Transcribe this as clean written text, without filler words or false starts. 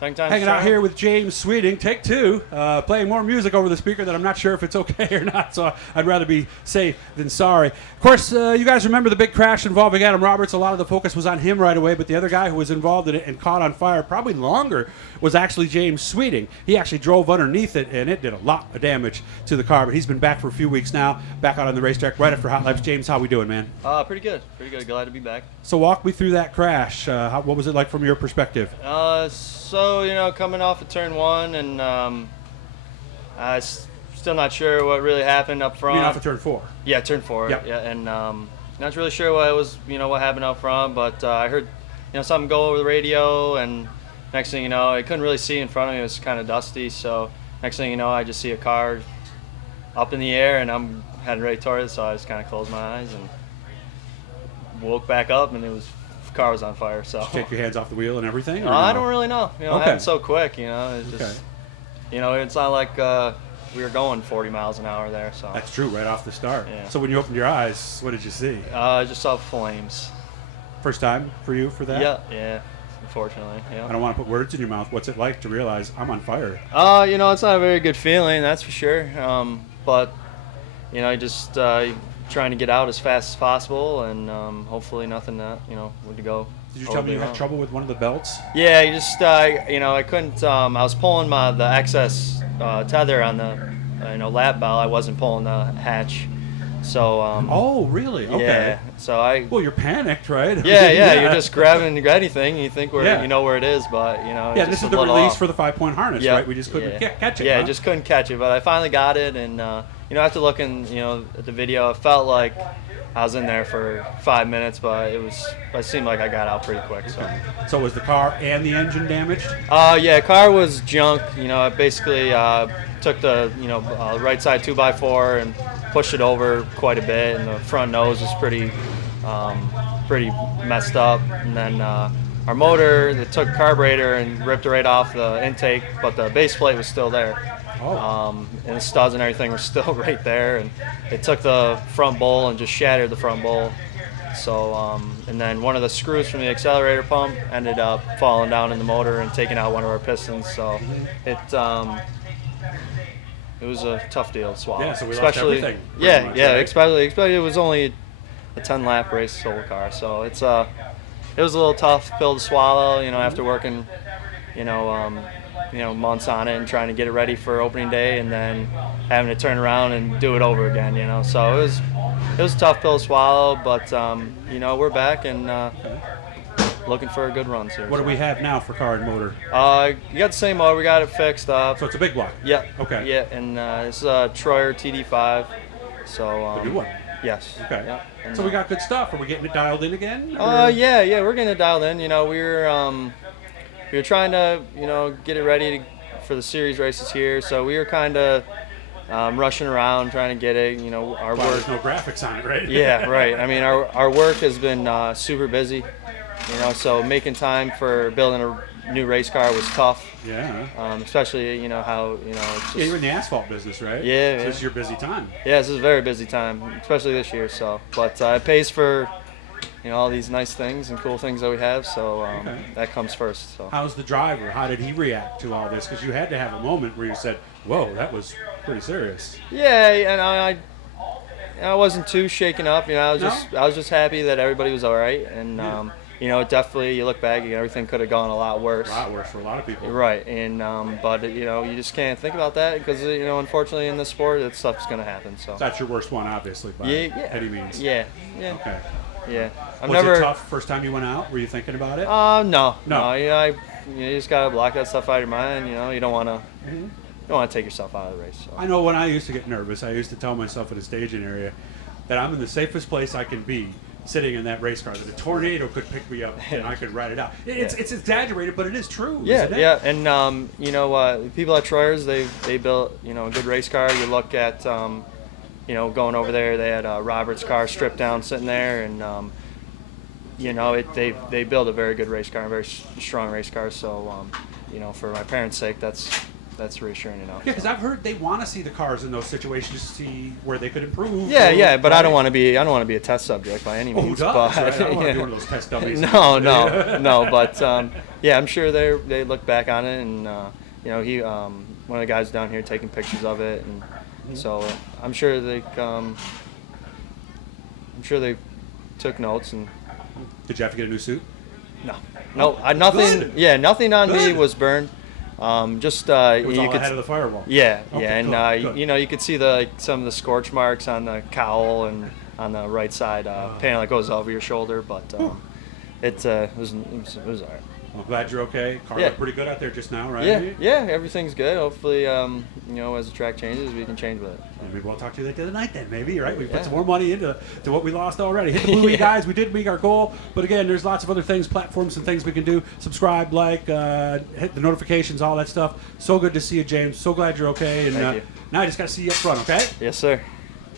Hanging out here with James Sweeting, take two, playing more music over the speaker that I'm not sure if it's okay or not, so I'd rather be safe than sorry. Of course, you guys remember the big crash involving Adam Roberts. A lot of the focus was on him right away, but the other guy who was involved in it and caught on fire probably longer was actually James Sweeting. He actually drove underneath it, and it did a lot of damage to the car, but he's been back for a few weeks now, back out on the racetrack right after Hot Laps. James, how we doing, man? Pretty good. Glad to be back. So walk me through that crash. What was it like from your perspective? So, coming off of turn one, and I'm still not sure what really happened up front. You mean off of turn four? Yeah, turn four. Yep. Yeah, and not really sure what happened up front, but I heard, something go over the radio, and next thing you know, I couldn't really see in front of me. It was kind of dusty, so next thing you know, I just see a car up in the air, and I'm heading right towards it, so I just kind of closed my eyes and woke back up, and the car was on fire. So take your hands off the wheel and everything? I don't really know. It okay. happened so quick. It's just, it's not like we were going 40 miles an hour there. So that's true, right off the start. Yeah. So when you opened your eyes, what did you see? I just saw flames. First time for you for that? Yeah. Unfortunately, yeah. I don't want to put words in your mouth. What's it like to realize I'm on fire? It's not a very good feeling, that's for sure. But just trying to get out as fast as possible, and hopefully nothing would go. Did you tell me you had trouble with one of the belts? Yeah, I couldn't. I was pulling the excess tether on the lap belt. I wasn't pulling the hatch. So. Oh, really? Okay. Yeah. So Well, you're panicked, right? Yeah. You're just grabbing anything. You think you know where it is, but Yeah, this is the release for the 5-point harness, right? We just couldn't catch it. Yeah, just couldn't catch it, but I finally got it, and after looking, at the video, it felt like I was in there for 5 minutes, but it seemed like I got out pretty quick. So. Okay. So was the car and the engine damaged? Yeah, car was junk. I basically took the right side 2x4 and pushed it over quite a bit, and the front nose was pretty messed up. And then our motor, they took carburetor and ripped it right off the intake, but the base plate was still there. Oh. And the studs and everything were still right there, and it took the front bowl and just shattered the front bowl. So, and then one of the screws from the accelerator pump ended up falling down in the motor and taking out one of our pistons. So it was a tough deal to swallow. Yeah, so we lost everything. Yeah, much, yeah. right? Especially it was only a 10-lap race solo car, so it was a little tough pill to swallow. After working, months on it and trying to get it ready for opening day, and then having to turn around and do it over again. So it was a tough pill to swallow, but we're back and looking for a good run here. What do we have now for car and motor? You got the same motor. We got it fixed up. So it's a big block. Yeah. Okay. Yeah, and it's a Troyer TD5. So the new one. Yes. Okay. Yeah. And, so we got good stuff. Are we getting it dialed in again? Yeah, we're getting it dialed in. We were trying to get it ready for the series races here, so we were kind of rushing around trying to get it. Our work. There's no graphics on it, right? Yeah, right. I mean, our work has been super busy. So making time for building a new race car was tough. Yeah. Especially how it's just, you're in the asphalt business, right? Yeah. So this is your busy time. Yeah, this is a very busy time, especially this year. So, but it pays for all these nice things and cool things that we have. So that comes first. So. How's the driver? How did he react to all this? Because you had to have a moment where you said, "Whoa, that was pretty serious." Yeah, and I wasn't too shaken up. I was just happy that everybody was all right, and definitely you look back, everything could have gone a lot worse. A lot worse for a lot of people. Right, and but you just can't think about that because unfortunately in this sport, that stuff's going to happen. So that's your worst one, obviously, by any means. Yeah. Okay. Yeah. Was it tough first time you went out? Were you thinking about it? No. No. You just gotta block that stuff out of your mind. You don't want to. You don't want to take yourself out of the race. So. I know when I used to get nervous, I used to tell myself in a staging area that I'm in the safest place I can be sitting in that race car, that a tornado could pick me up and I could ride it out. It's exaggerated, but it is true. Yeah, isn't it? yeah. And people at Troyer's, they built a good race car. You look at going over there, they had Robert's car stripped down sitting there, and they built a very good race car, a very strong race car. So for my parents' sake, that's that's reassuring to know. Yeah, because I've heard they want to see the cars in those situations to see where they could improve. Yeah, but right? I don't want to be a test subject by any Who means. does? But, Right? I don't want to be one of those test dummies. No. But yeah, I'm sure they look back on it, and he one of the guys down here taking pictures of it, and so I'm sure they took notes. And Did you have to get a new suit? No, nothing. Good. Yeah, nothing on me Good. was burned. Just It was you all could ahead of the firewall. Yeah, Okay, and good. you could see some of the scorch marks on the cowl and on the right side panel that goes over your shoulder, but it was all right. I'm glad you're okay. Car Yeah. looked pretty good out there just now, right? Yeah, everything's good. Hopefully, as the track changes, we can change with it. Maybe we'll talk to you later tonight then, maybe, right? We put Yeah. some more money into what we lost already. Hit the movie, Yeah. guys. We did meet our goal. But again, there's lots of other things, platforms and things we can do. Subscribe, like, hit the notifications, all that stuff. So good to see you, James. So glad you're okay. And Thank you. now I just got to see you up front, okay? Yes, sir.